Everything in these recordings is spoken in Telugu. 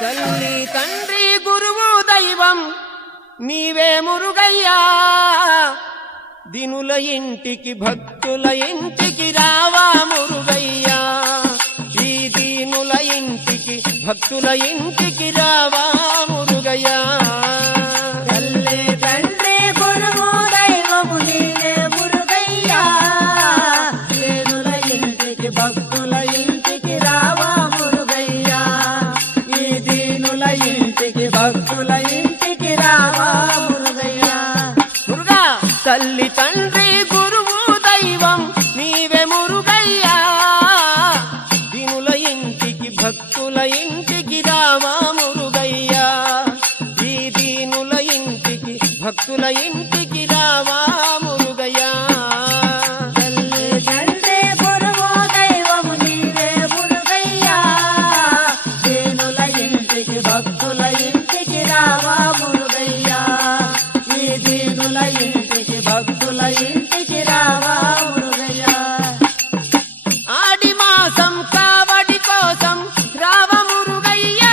తల్లి తండ్రి గురువు దైవం నీవే మురుగయ్యా, దినుల ఇంటికి భక్తుల ఇంటికి రావా మురుగయ్యా, ఈ దీనుల ఇంటికి భక్తుల ఇంటికి రావా మురుగయ్యా. తల్లి తండ్రి గురువు దైవము నీవే మురుగయ్యా, దీనుల ఇంటికి భక్తుల ఇంటికి రావా మురుగయ్యా, ఈ దీనుల ఇంటికి భక్తుల ఇంటికి రావా మురుగయ్యా. మురుగా తల్లి తండ్రి గురువు దైవం నీవే మురుగయ్యా, దినుల ఇంటికి భక్తుల ఇంటికి రావా మురుగయ్యా, ఈ దీనుల ఇంటికి భక్తుల ఇంటికి రావా మురుగయ్యా. తల్లి తండ్రి గురువు దైవము నీవే మురుగయ్యా, దీనుల ఇంటికి భక్తుల ఇంటికి రావా మురుగయ్యా, ఈ దీనుల ఇంటికి భక్తుల ఇంటికి రావా మురుగయ్యా. ఆడి మాసం కావడి కోసం రావ మురుగయ్యా,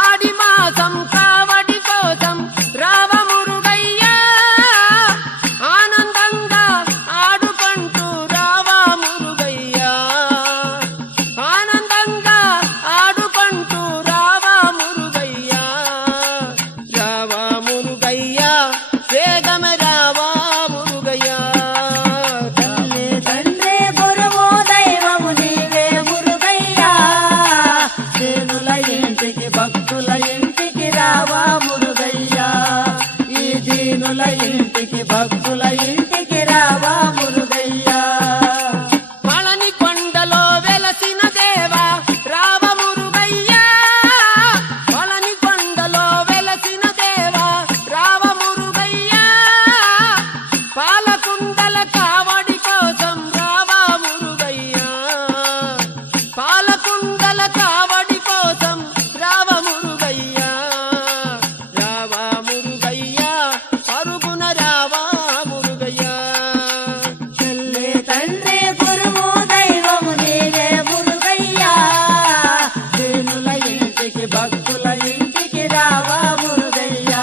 ఆడి మాసం కావడి కోసం రావ మురుగయ్యా, ఆనందంగా ఆడుకుంటూ రావా మురుగయ్యా, ఆనందంగా ఆడుకుంటూ రావా మురుగయ్యా, రావా మురుగయ్యా, వేగమ రావా మురుగయ్యా. తల్లి తండ్రి గురువు దైవము నీవే మురుగయ్యా, దీనుల ఇంటికి భక్తుల ఇంటికి రావా మురుగయ్యా, ఈ దీనుల ఇంటికి భక్తుల ఇంటికి రావా మురుగయ్యా. పళని కొండలో వెలసిన దేవా రావ మురుగయ్యా, పళని కొండలో వెలసిన దేవా రావ మురుగయ్యా, పాలకుండల కావడి కోసం రావా మురుగయ్యా, పాలకుండల కావడి కోసం రావ మురుగయ్యా, రావా మురుగయ్యా, పరుగున రావా మురుగయ్యా. తల్లి తండ్రి గురువు దైవము నీవే మురుగయ్యా, దీనుల ఇంటికి భక్తుల ఇంటికి రావా మురుగయ్యా,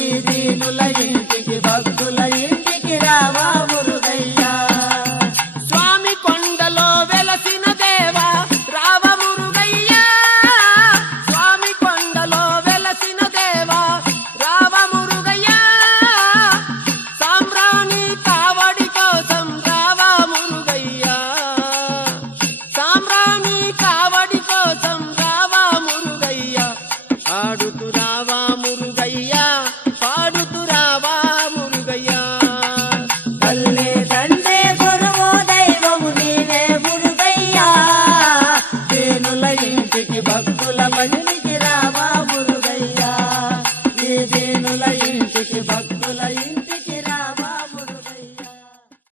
ఈ దీనుల ఇంటికి భక్తుల ఇంటికి రావా మురుగయ్యా. స్వామి కొండలో వెలసిన దేవా రావ మురుగయ్యా, స్వామి కొండలో వెలసిన దేవా రావ మురుగయ్యా, సాంబ్రాణి కావడి కోసం రావా మురుగయ్యా, సాంబ్రాణి కావడి కోసం రావా మురుగయ్యా, ఆడుతూ రావా మురుగయ్యా, పాడుతూ రావా మురుగయ్యా. తల్లి తండ్రి గురువు దైవము నీవే మురుగయ్యా, దీనుల ఇంటికి భక్తుల మనిషికి